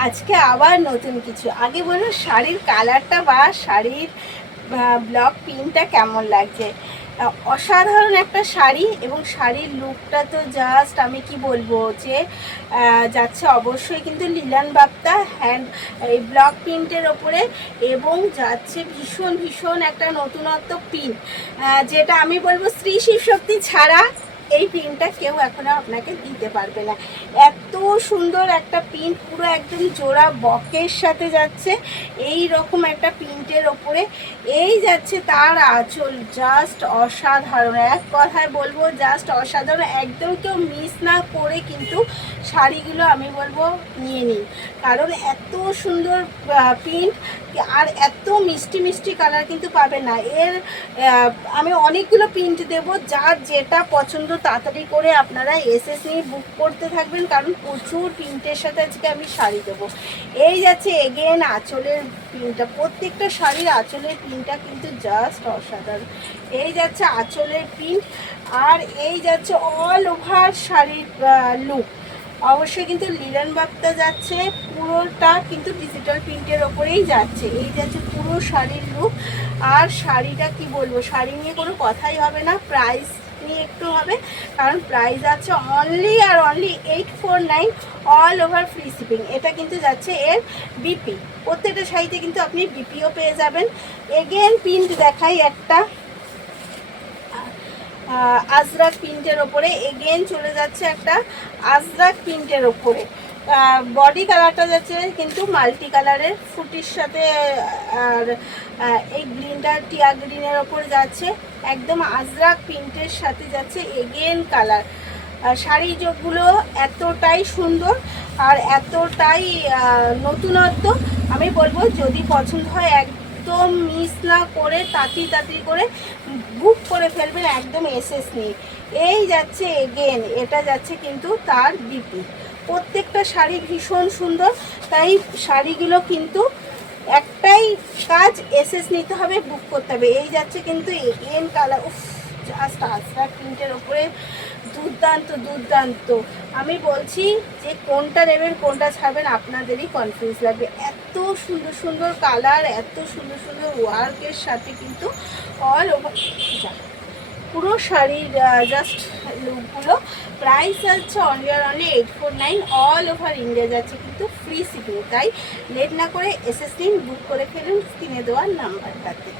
আজকে আবার নতুন কিছু। আগে বলুন শাড়ির কালারটা বা শাড়ির ব্লক প্রিন্টটা কেমন লাগছে। অসাধারণ একটা শাড়ি, এবং শাড়ির লুকটা তো জাস্ট আমি কি বলবো যে যাচ্ছে অবশ্যই কিন্তু লিলান বাপ্তা হ্যান্ড এই ব্লক প্রিন্টের ওপরে, এবং যাচ্ছে ভীষণ ভীষণ একটা নতুনত্ব প্রিন্ট, যেটা আমি বলবো স্ত্রী শিব শক্তি ছাড়া এই প্রিন্টটা কেউ এখনো আপনাকে দিতে পারবে না। এত সুন্দর একটা প্রিন্ট, পুরো একদম জোড়া বকের সাথে যাচ্ছে এই রকম একটা প্রিন্টের ওপরে। এই যাচ্ছে তার আঁচল, জাস্ট অসাধারণ, এক কথায় বলবো জাস্ট অসাধারণ। একদম কেউ মিস না করে কিন্তু শাড়িগুলো আমি বলবো নিয়ে নিন, কারণ এত সুন্দর প্রিন্ট আর এত মিষ্টি মিষ্টি কালার কিন্তু পাবে না। এর আমি অনেকগুলো প্রিন্ট দেব, যার যেটা পছন্দ তাড়াতাড়ি করে আপনারা এসএস নিয়ে বুক করতে থাকবেন, কারণ প্রচুর প্রিন্টের সাথে আজকে আমি শাড়ি দেবো। এই যাচ্ছে এগেন আঁচলের প্রিন্টটা, প্রত্যেকটা শাড়ির আঁচলের প্রিন্টটা কিন্তু জাস্ট অসাধারণ। এই যাচ্ছে আঁচলের প্রিন্ট, আর এই যাচ্ছে অল ওভার শাড়ির লুক। অবশ্যই কিন্তু লিলান বাপ্তা যাচ্ছে, পুরোটা কিন্তু ডিজিটাল প্রিন্টের ওপরেই যাচ্ছে। এই যাচ্ছে পুরো শাড়ির লুক। আর শাড়িটা কি বলবো, শাড়ি নিয়ে কোনো কথাই হবে না, প্রাইস নিয়ে একটু হবে, কারণ প্রাইস আছে অনলি আর only 849, all over free shipping. এটা কিন্তু যাচ্ছে এর বিপি, প্রত্যেকটা শাড়িতে কিন্তু আপনি বিপিও পেয়ে যাবেন। এগেন প্রিন্ট দেখাই একটা আজরাক প্রিন্টের ওপরে, এগেন চলে যাচ্ছে একটা আজরাক প্রিন্টের ওপরে। বডি কালারটা যাচ্ছে কিন্তু মাল্টি কালারের ফুটির সাথে, আর এই গ্রিনটা টিয়া গ্রিনের ওপরে যাচ্ছে, একদম আজরাক প্রিন্টের সাথে যাচ্ছে এগেন কালার। শাড়ি যোগগুলো এতটাই সুন্দর আর এতটাই নতুনত্ব, আমি বলবো যদি পছন্দ হয় একদম মিস না করে তাড়াতাড়ি করে বুক করে ফেলবেন, একদম এসএস নিয়ে। এই যাচ্ছে এগেন, এটা যাচ্ছে কিন্তু তার বিপি। প্রত্যেকটা শাড়ি ভীষণ সুন্দর, তাই শাড়িগুলো কিন্তু একটাই কাজ, এসএস নিতে হবে, বুক করতে হবে। এই যাচ্ছে কিন্তু এগেন কালার, উফ জাস্ট আজরাক প্রিন্টের ওপরে দুর্দান্ত দুর্দান্ত। আমি বলছি যে কোনটা নেবেন কোনটা ছাড়বেন আপনাদেরই কনফিউজ লাগবে, এত সুন্দর সুন্দর কালার, এত সুন্দর সুন্দর ওয়ার্কের সাথে কিন্তু অল ওভার পুরো শাড়ির জাস্ট লুকগুলো। প্রাইস আছে অনলি আর অনলি 849, অল ওভার ইন্ডিয়া যাচ্ছে কিন্তু ফ্রি শিপিং। তাই লেট না করে এসএস বুক করে ফেলুন স্ক্রিনে দেওয়ার নাম্বারটাতে।